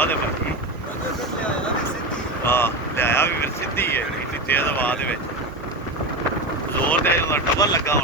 ਉਹਦੇ ਭਾਈ ਹਾਂ ਲਿਆਇਆ ਵੀ ਫਿਰ ਸਿੱਧੀ ਹੈ ਇੰਨੀ ਤੇਜ਼ ਆਵਾਜ਼ ਦੇ ਵਿੱਚ ਜ਼ੋਰ ਤੇ ਉਹਦਾ ਡਬਲ ਲੱਗਾ